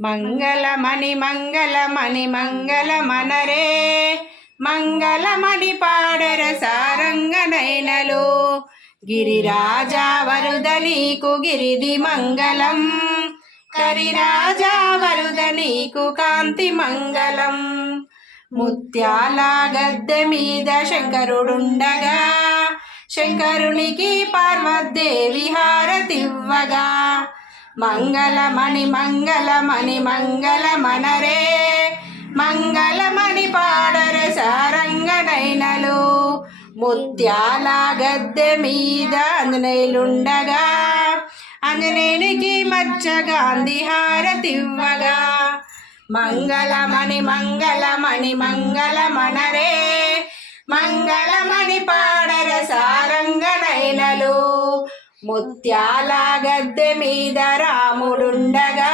మంగళమణి మంగళమణి మంగళమనరే. మంగళమణి పాడర సారంగనైనలు. గిరిరాజా వరుద నీకు గిరిది మంగళం. కరిరాజా వరుద నీకు కాంతి మంగళం. ముత్యాల గద్దె మీద శంకరుడుండగా. శంకరునికి పార్వదేవి హారతివ్వగా. మంగళమణి మంగళమణి మంగళమనరే మంగళమణి పాడర సారంగనైనలు. ముత్యాల గద్దె మీద ఆంజనేయులుండగా. ఆంజనేయునికి మచ్చ గాంధీ హారతివ్వగా. మంగళమణి మంగళమణి మంగళమనరే మంగళమణి పాడర సారంగనైనలు. ముత్యాల గద్దె మీద రాముడుండగా